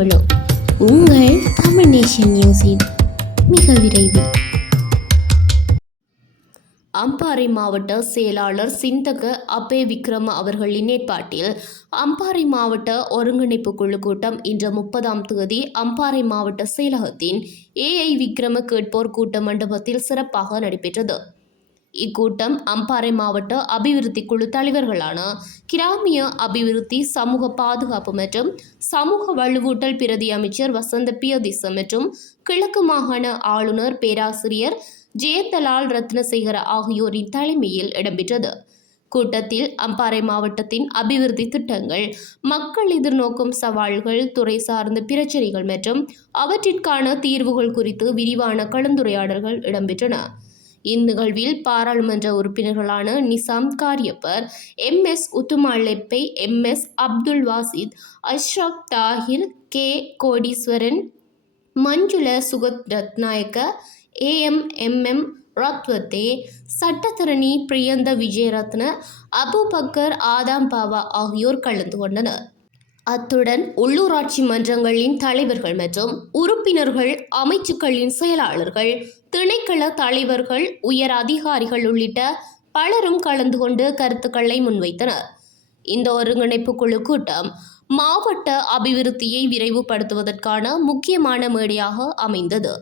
தமிழோ உங்கள் தமிழ் நேஷன் நியூஸின் மிக விரைவில். அம்பாறை மாவட்ட செயலாளர் சிந்தக அப்பே விக்ரம அவர்களின் ஏற்பாட்டில் அம்பாறை மாவட்ட ஒருங்கிணைப்பு குழு கூட்டம் இன்று 30ஆம் தேதி அம்பாறை மாவட்ட செயலகத்தின் ஏஐ விக்ரம கேட்போர் கூட்ட மண்டபத்தில் சிறப்பாக நடைபெற்றது. இக்கூட்டம் அம்பாறை மாவட்ட அபிவிருத்தி குழு தலைவர்களான கிராமிய அபிவிருத்தி, சமூக பாதுகாப்பு மற்றும் சமூக வலுவூட்டல் பிரதி அமைச்சர் வசந்த பியதிச மற்றும் கிழக்கு மாகாண ஆளுநர் பேராசிரியர் ஜெயந்தலால் ரத்னசேகர ஆகியோரின் தலைமையில் இடம்பெற்றது. கூட்டத்தில் அம்பாறை மாவட்டத்தின் அபிவிருத்தி திட்டங்கள், மக்கள் எதிர்நோக்கும் சவால்கள், துறை சார்ந்த பிரச்சினைகள் மற்றும் அவற்றிற்கான தீர்வுகள் குறித்து விரிவான கலந்துரையாடல்கள் இடம்பெற்றன. இந்நிகழ்வில் பாராளுமன்ற உறுப்பினர்களான Nizam Kariapper, MS உத்துமாலெப்பை, MS Abdul Wazed, Ashraf Tahir, K Kodeeswaran, Manjula Suhada Ratnayake, AM Ratwatte, சட்டத்தரணி பிரியந்த விஜயரத்ன, அபுபக்கர் ஆதாம் பாவா ஆகியோர் கலந்து கொண்டனர். அத்துடன் உள்ளூராட்சி மன்றங்களின் தலைவர்கள் மற்றும் உறுப்பினர்கள், அமைச்சுக்களின் செயலாளர்கள், திணைக்கள தலைவர்கள், உயர் அதிகாரிகள் உள்ளிட்ட பலரும் கலந்து கொண்டு கருத்துக்களை முன்வைத்தனர். இந்த ஒருங்கிணைப்பு குழு கூட்டம் மாவட்ட அபிவிருத்தியை விரைவுபடுத்துவதற்கான முக்கியமான மேடையாக அமைந்தது.